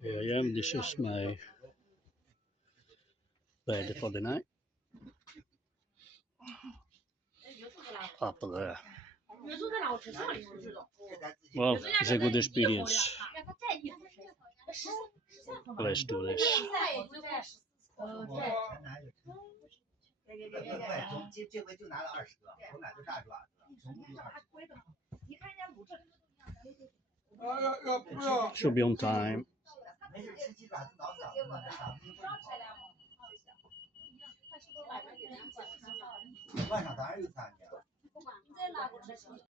Here I am. This is my bed for the night. Up there. Well, it's a good experience. Let's do this. 这回就拿了20个，我买的大爪子，你看人家卤这。Should be on time. 没事，吃鸡爪子挠嗓子，晚上当然有餐去。